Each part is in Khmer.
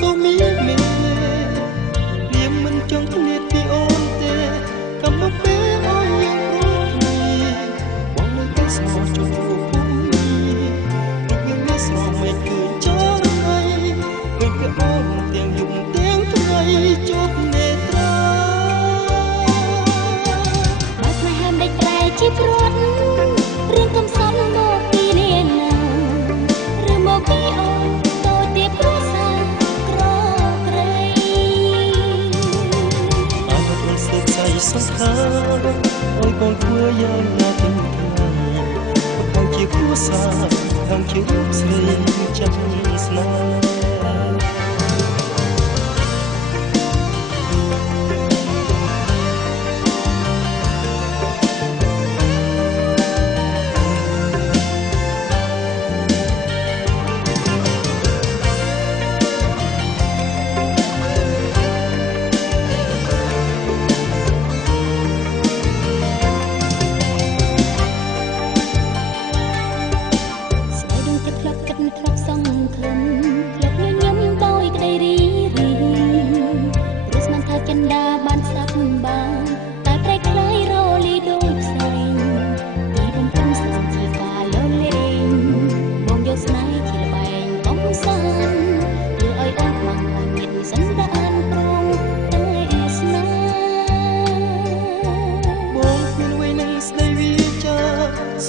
ទៅមានមេរៀមមិនចង់គ្នាពីអូនទេកំពុងពេលអស់យើងរត់បងនៅតែស្មោះជុំពុំរូបយើងមានស្រស់មិនឃើញចោលហើយឃើញតែអូនទាំងយប់ទាំងថ្ងៃជប់នេត្រាបើស្នេហាមិនប្រែជាព្រាត់រឿងកំសត់មកពីនាណាឬមកពីអូនតូចទៀតព្រោះសាក្រក្រៃអត់អូនស្ទើរใจសង្ខារអូនកូនធ្វើយ៉ាងណាទាំងថ្ងៃខាងជាគ្រួសារខាងជារូបស្រីចាំស្នេហ៍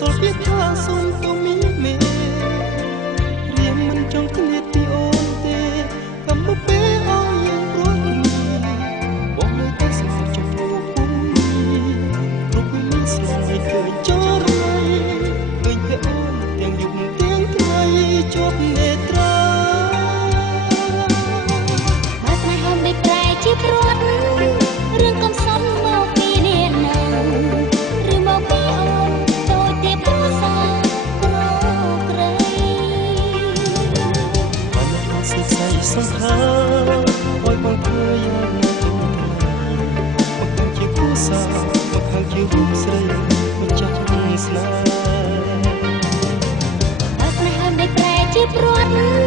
សូមពីថាសូមទៅមានមេរៀមមិនចង់គ្នាពីអូនទេកំពុងពេលអស់យើងរត់បងនៅតែស្មោះចំពោះពុំរូបមានស្នេហ៍មិនឃើញចោលហើយឃើញតែអូនទាំងយប់ទាំងថ្ងៃជាប់នេត្រាបើស្នេហាមិនប្រែជាព្រាត់រឿងកំសត់មកពីនាណាឬមកពីអូនសង្ខារអើយបងធ្វើយ៉ាងណាទៅមកខាងជាគូសាមកខាងជារូបស្រីមិនចាស់ស្នេហ៍បើស្នេហាមិនប្រែជាព្រាត់